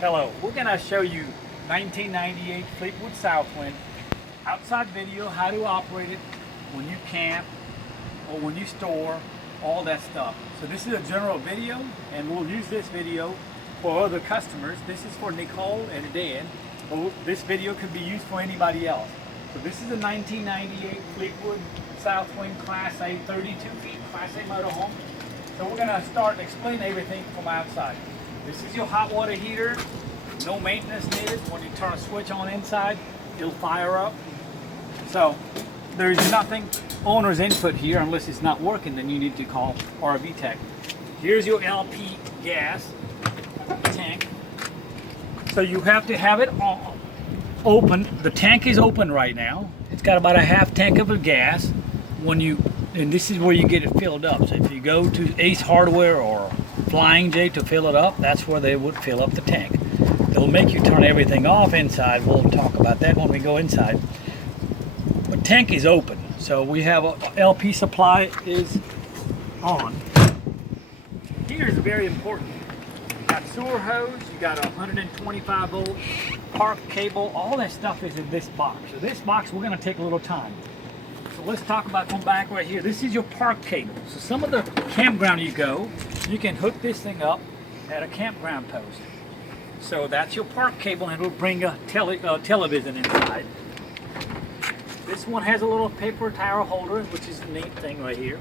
Hello, we're going to show you 1998 Fleetwood Southwind outside video, how to operate it when you camp or when you store, all that stuff. So this is a general video and we'll use this video for other customers. This is for Nicole and Dan, but this video could be used for anybody else. So this is a 1998 Fleetwood Southwind Class A 32 feet Class A motorhome. So we're going to start explaining everything from outside. This is your hot water heater, no maintenance needed. When you turn a switch on inside, it'll fire up. So there's nothing owner's input here unless it's not working, then you need to call RV Tech. Here's your LP gas tank. So you have to have it open. The tank is open right now. It's got about a half tank of gas. And this is where you get it filled up. So if you go to Ace Hardware or Flying J to fill it up, that's where they would fill up the tank. They'll make you turn everything off inside. We'll talk about that when we go inside. The tank is open, so we have a LP supply is on. Here's very important. You got sewer hose, you got a 125 volt park cable, all that stuff is in this box. So this box we're going to take a little time. So let's talk about from back right here. This is your park cable. So some of the campground you go, you can hook this thing up at a campground post. So that's your park cable, and it'll bring a television inside. This one has a little paper towel holder, which is a neat thing right here.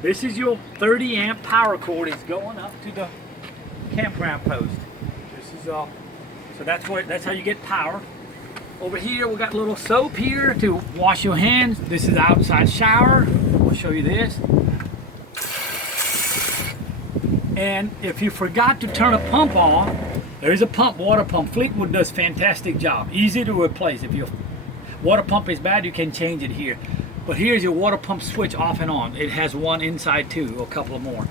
This is your 30 amp power cord. It's going up to the campground post. This is so that's how you get power. Over here we got a little soap here to wash your hands. This is outside shower. We'll show you this. And if you forgot to turn a pump on, there is a pump, water pump. Fleetwood does fantastic job. Easy to replace. If your water pump is bad, you can change it here. But here's your water pump switch off and on. It has one inside too, a couple of more.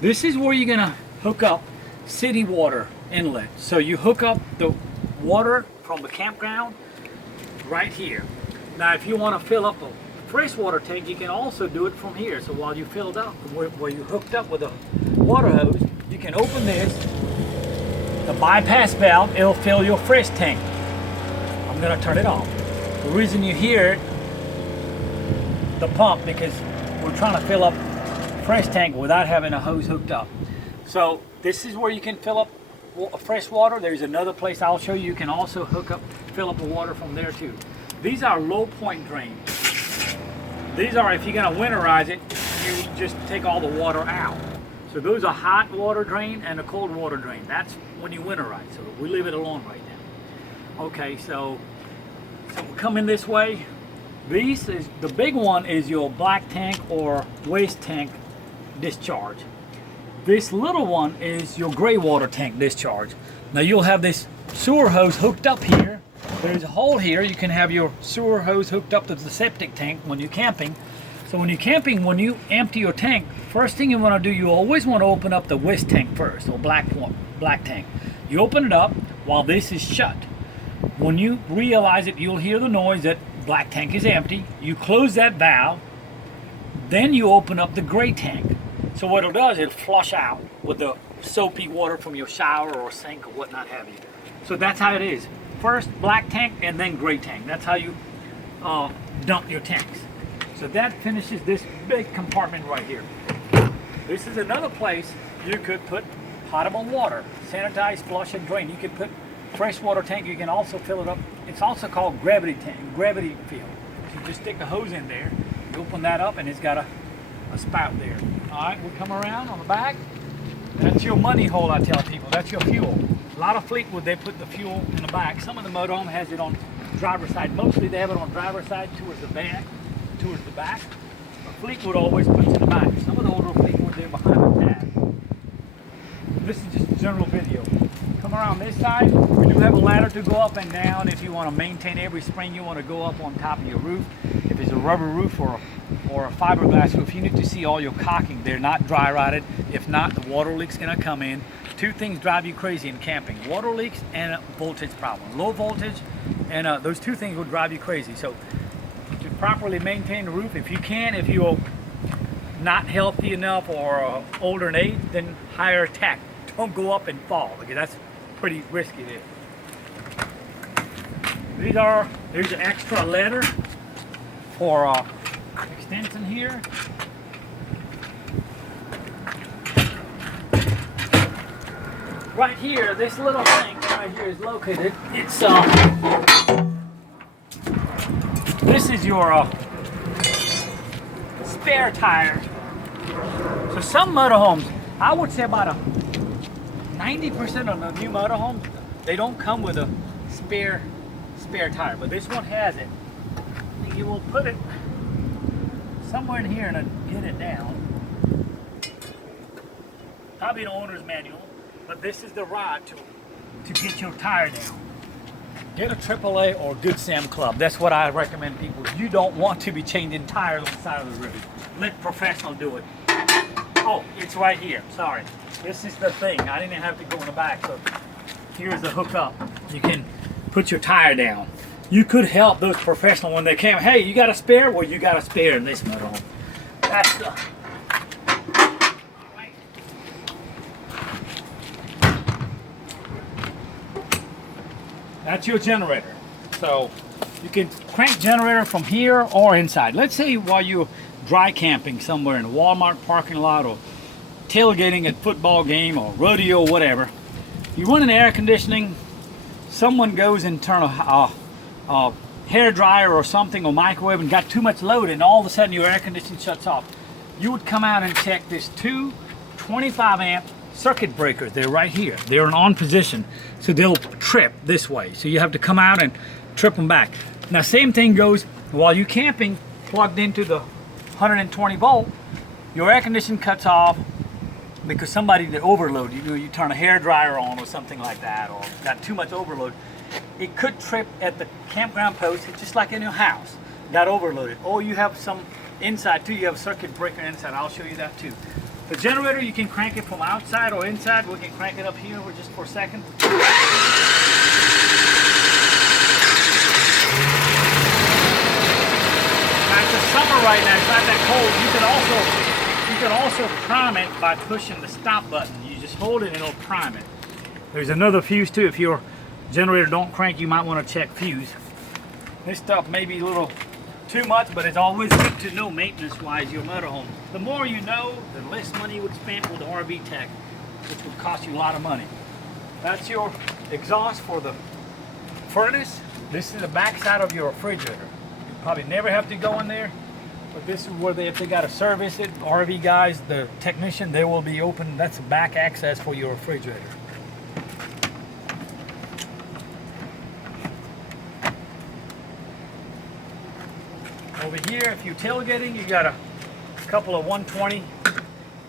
This is where you're gonna hook up city water inlet. So you hook up the water from the campground right here. Now if you want to fill up a freshwater tank, you can also do it from here. So while you filled up, where you hooked up with a water hose, you can open this, the bypass valve, it'll fill your fresh tank. I'm going to turn it off. The reason you hear the pump, because we're trying to fill up fresh tank without having a hose hooked up. So this is where you can fill up fresh water. There's another place I'll show you. You can also fill up the water from there too. These are low point drains. These are, if you're going to winterize it, you just take all the water out. So those are hot water drain and a cold water drain. That's when you winterize. So we leave it alone right now. Okay, so we come in this way. The big one is your black tank or waste tank discharge. This little one is your gray water tank discharge. Now you'll have this sewer hose hooked up here. There's a hole here. You can have your sewer hose hooked up to the septic tank when you're camping. So when you're camping, when you empty your tank, first thing you want to do, you always want to open up the waste tank first, or black tank. You open it up while this is shut. When you realize it, you'll hear the noise that black tank is empty. You close that valve, then you open up the gray tank. So what it'll do is it'll flush out with the soapy water from your shower or sink or whatnot have you. So that's how it is. First black tank and then gray tank. That's how you dump your tanks. So that finishes this big compartment right here. This is another place you could put potable water, sanitize, flush, and drain. You could put freshwater tank. You can also fill it up. It's also called gravity tank, gravity fill. So you just stick a hose in there. You open that up, and it's got a spout there. All right, we'll come around on the back. That's your money hole, I tell people. That's your fuel. A lot of Fleetwood, they put the fuel in the back. Some of the motorhome has it on driver's side. Mostly they have it on driver's side towards the back. But Fleetwood always puts it in the back. Some of the older Fleetwood, they're behind the tag. This is just a general video. Come around this side. We do have a ladder to go up and down if you want to maintain every spring you want to go up on top of your roof. If it's a rubber roof or a fiberglass roof, you need to see all your caulking. They're not dry rotted. If not, the water leak's going to come in. Two things drive you crazy in camping: water leaks and a voltage problem. Low voltage, and those two things will drive you crazy. So to properly maintain the roof, if you're not healthy enough or older in age, then hire a tech. Don't go up and fall, because that's pretty risky there. Here's an extra letter for extension here. Right here, this little thing right here is located. It's this is your spare tire. So some motorhomes, I would say about 90% of the new motorhomes, they don't come with a spare tire, but this one has it. And you will put it somewhere in here and get it down. Probably the owner's manual, but this is the rod to get your tire down. Get a AAA or Good Sam Club. That's what I recommend people. You don't want to be changing tires on the side of the road. Let professional do it. Oh, it's right here. Sorry. This is the thing. I didn't have to go in the back. So here's the hookup. You can put your tire down. You could help those professionals when they come. Hey, you got a spare? Well, you got a spare in this motorhome. That's the. Right. That's your generator. So you can crank generator from here or inside. Let's say while you're dry camping somewhere in a Walmart parking lot or tailgating at football game or rodeo, whatever. You run an air conditioning. Someone goes and turn a hair dryer or something or microwave and got too much load, and all of a sudden your air conditioning shuts off. You would come out and check this two 25 amp circuit breakers. They're right here. They're in on position, so they'll trip this way. So you have to come out and trip them back. Now same thing goes while you're camping, plugged into the 120 volt. Your air conditioning cuts off because somebody that overload, you turn a hair dryer on or something like that, or got too much overload. It could trip at the campground post. It's just like in your house, got overloaded. Or you have some inside too. You have a circuit breaker inside. I'll show you that too. The generator, you can crank it from outside or inside. We can crank it up here just for a second. Now it's the summer right now. It's not that cold. You can also prime it by pushing the stop button. You just hold it and it'll prime it. There's another fuse too. If your generator don't crank, you might want to check fuse. This stuff may be a little too much, but it's always good to know maintenance-wise your motorhome. The more you know, the less money you would spend with the RV tech, which would cost you a lot of money. That's your exhaust for the furnace. This is the back side of your refrigerator. You probably never have to go in there, but this is where if they got to service it, RV guys, the technician, they will be open. That's the back access for your refrigerator. Over here, if you're tailgating, you got a couple of 120.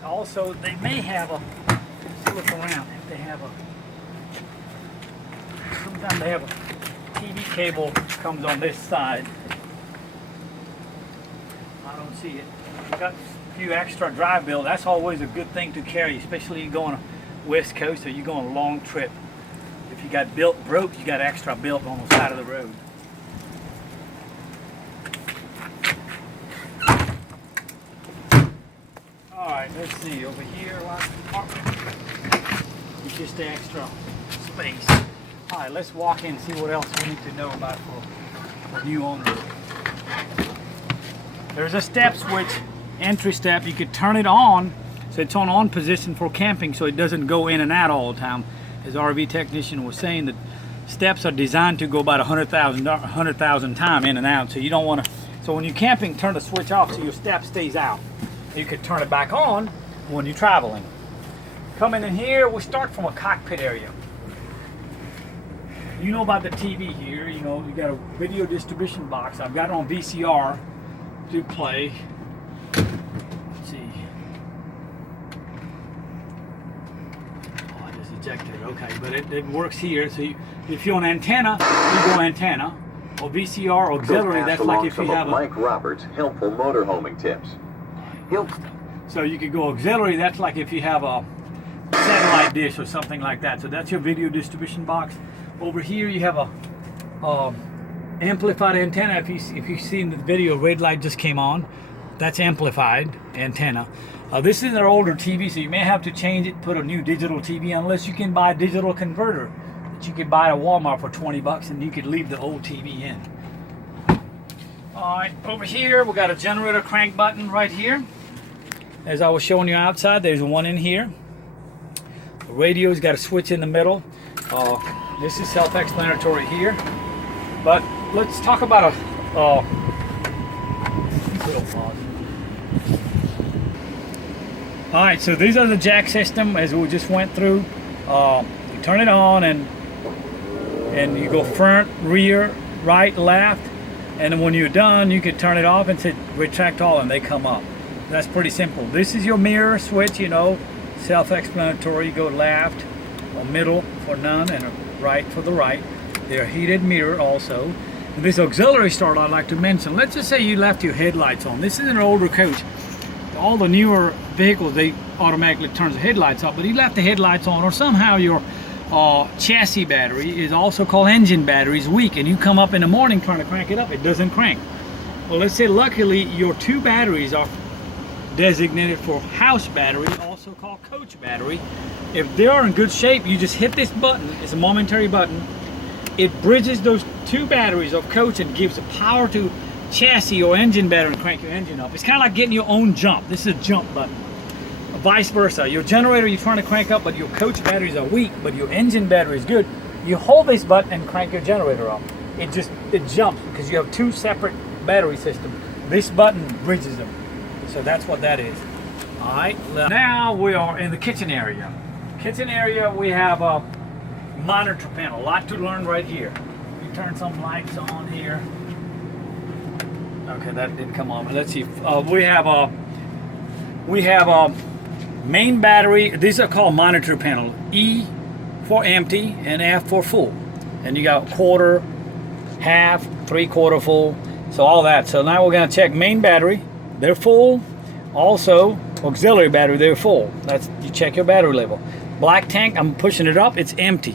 Also, they may have a, let's look around, if they have a, sometimes they have a TV cable comes on this side. I don't see it. You've got a few extra drive bill. That's always a good thing to carry, especially you going West Coast or you going a long trip. If you got broke, you got extra built on the side of the road. Alright, let's see, over here, last compartment, it's just the extra space. Alright, let's walk in and see what else we need to know about for new owners. There's a step switch, entry step. You could turn it on, so it's on position for camping, so it doesn't go in and out all the time. As RV technician was saying, that steps are designed to go about 100,000 times in and out, so you don't want to, so when you're camping, turn the switch off so your step stays out. You could turn it back on when you're traveling. Coming in here, we start from a cockpit area. You know about the TV here, you know, you got a video distribution box. I've got it on VCR to play. Let's see. Oh, I just ejected it, okay, but it works here. So if you're an antenna, you go antenna. Or VCR auxiliary, that's like if you have a... Mike Roberts, helpful motorhoming tips. So you could go auxiliary, that's like if you have a satellite dish or something like that. So that's your video distribution box. Over here you have a amplified antenna. If you've seen the video, red light just came on. That's amplified antenna. This is an older TV, so you may have to change it, put a new digital TV, unless you can buy a digital converter that you could buy at Walmart for 20 bucks, and you could leave the old TV in. All right, over here we got a generator crank button right here. As I was showing you outside, there's one in here. The radio's got a switch in the middle. This is self-explanatory here, but let's talk about a all right, so these are the jack system as we just went through. You turn it on and you go front, rear, right, left, and then when you're done, you can turn it off and say retract all, and they come up. That's pretty simple. This is your mirror switch, you know, self-explanatory. You go left, or middle for none, and right for the right. They're heated mirror also. And this auxiliary start I'd like to mention. Let's just say you left your headlights on. This is an older coach. All the newer vehicles, they automatically turn the headlights off, but you left the headlights on, or somehow your chassis battery is also called engine battery is weak, and you come up in the morning trying to crank it up, it doesn't crank. Well, let's say luckily your two batteries are designated for house battery, also called coach battery. If they are in good shape, you just hit this button. It's a momentary button. It bridges those two batteries of coach and gives the power to chassis or engine battery and crank your engine up. It's kind of like getting your own jump. This is a jump button. Vice versa. Your generator you're trying to crank up, but your coach batteries are weak, but your engine battery is good. You hold this button and crank your generator up. It jumps because you have two separate battery systems. This button bridges them. So that's what that is. All right. Now we are in the kitchen area. Kitchen area, we have a monitor panel. A lot to learn right here. You turn some lights on here. Okay, that didn't come on. Let's see. We have a main battery. These are called monitor panel. E for empty and F for full. And you got quarter, half, 3/4 full. So all that. So now we're going to check main battery. They're full. Also auxiliary battery. They're full. That's, you check your battery level. Black tank, I'm pushing it up. It's empty.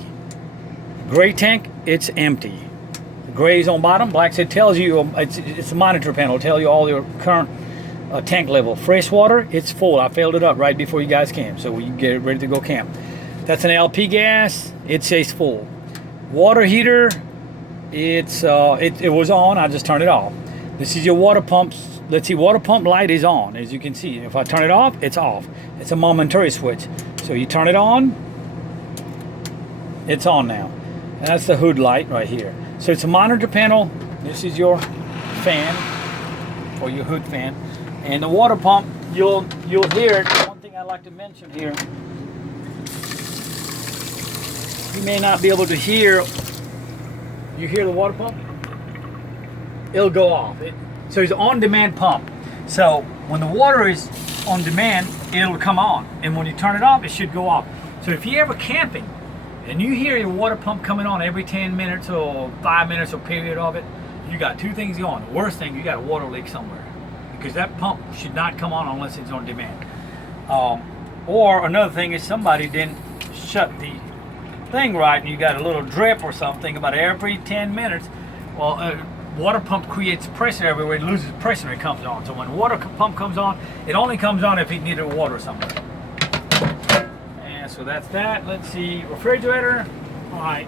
Gray tank, it's empty. Gray's on bottom, black, it tells you, it's a monitor panel, tell you all your current tank level. Fresh water, it's full. I filled it up right before you guys came, so you get ready to go camp. That's an LP gas, it says full. Water heater, it was on, I just turned it off. This is your water pumps. Let's see, water pump light is on, as you can see. If I turn it off, it's off. It's a momentary switch. So you turn it on, it's on now. And that's the hood light right here. So it's a monitor panel. This is your fan, or your hood fan. And the water pump, you'll hear it. One thing I'd like to mention here, you may not be able to hear. You hear the water pump? It'll go off. So it's an on-demand pump. So when the water is on demand, it'll come on. And when you turn it off, it should go off. So if you're ever camping, and you hear your water pump coming on every 10 minutes or 5 minutes or period of it, you got two things going. The worst thing, you got a water leak somewhere, because that pump should not come on unless it's on demand. Or another thing is somebody didn't shut the thing right, and you got a little drip or something about every 10 minutes. Well, water pump creates pressure everywhere. It loses pressure and it comes on. So when water pump comes on, it only comes on if it needed water somewhere. So that's that. Let's see, refrigerator. All right,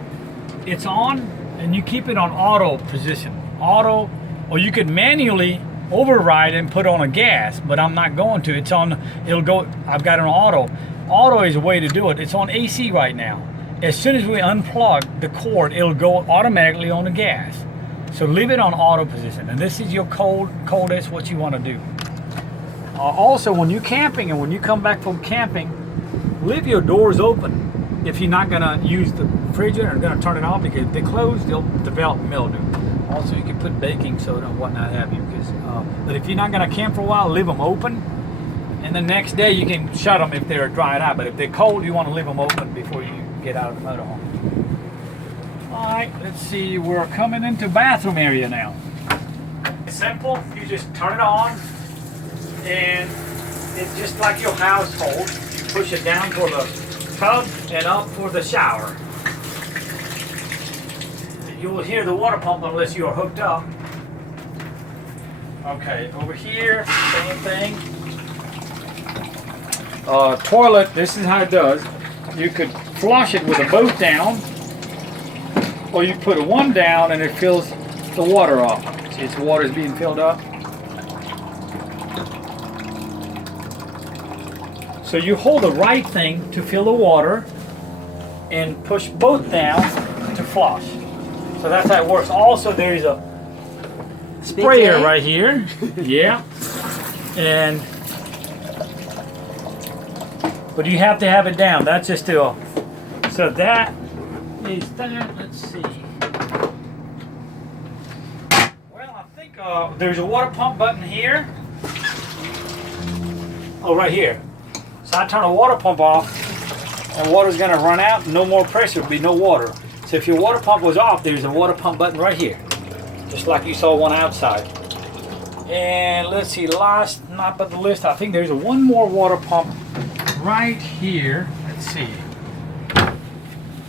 it's on, and you keep it on auto position. Auto, or you could manually override and put on a gas, but I'm not going to. It's on, it'll go, I've got it on auto. Auto is a way to do it. It's on AC right now. As soon as we unplug the cord, it'll go automatically on the gas. So leave it on auto position. And this is your coldest, what you want to do. Also, when you're camping and when you come back from camping, leave your doors open if you're not going to use the refrigerator and going to turn it off, because if they close, they'll develop mildew. Also, you can put baking soda and whatnot have you. But if you're not going to camp for a while, leave them open. And the next day you can shut them if they're dried out. But if they're cold, you want to leave them open before you get out of the motorhome. All right, let's see. We're coming into bathroom area now. It's simple. You just turn it on, and it's just like your household. Push it down for the tub and up for the shower. You will hear the water pump unless you are hooked up. Okay, over here, same thing. Toilet, this is how it does. You could flush it with a both down, or you put a one down and it fills the water up. See, the water is being filled up. So you hold the right thing to fill the water and push both down to flush. So that's how it works. Also, there is a sprayer right here. Yeah. And but you have to have it down. That's just to so that is that. Let's see. Well, I think there's a water pump button here. Oh, right here. So I turn the water pump off, and water's gonna run out. No more pressure. Will be no water. So if your water pump was off, there's a water pump button right here, just like you saw one outside. And let's see, last not but the list, I think there's one more water pump right here. Let's see.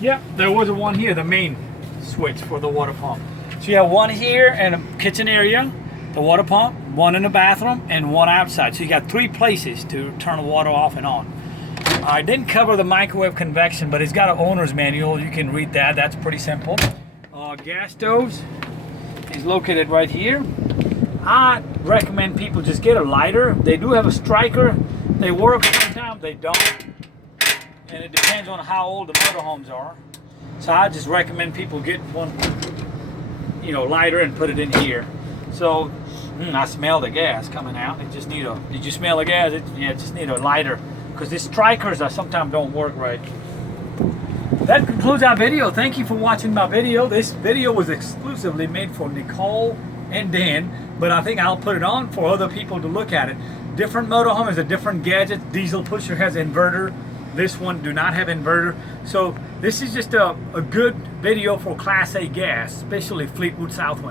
Yep, there was one here, the main switch for the water pump. So you have one here in the kitchen area, the water pump, one in the bathroom, and one outside. So you got 3 places to turn the water off and on. I didn't cover the microwave convection, but it's got an owner's manual. You can read that. That's pretty simple. Gas stoves is located right here. I recommend people just get a lighter. They do have a striker. They work sometimes, they don't. And it depends on how old the motorhomes are. So I just recommend people get one, lighter and put it in here. So I smell the gas coming out. It just need a. Did you smell the gas? It just need a lighter because these strikers sometimes don't work right. That concludes our video. Thank you for watching my video. This video was exclusively made for Nicole and Dan, but I think I'll put it on for other people to look at it. Different motorhome has a different gadget. Diesel pusher has inverter. This one do not have inverter. So this is just a good video for Class A gas, especially Fleetwood Southwind.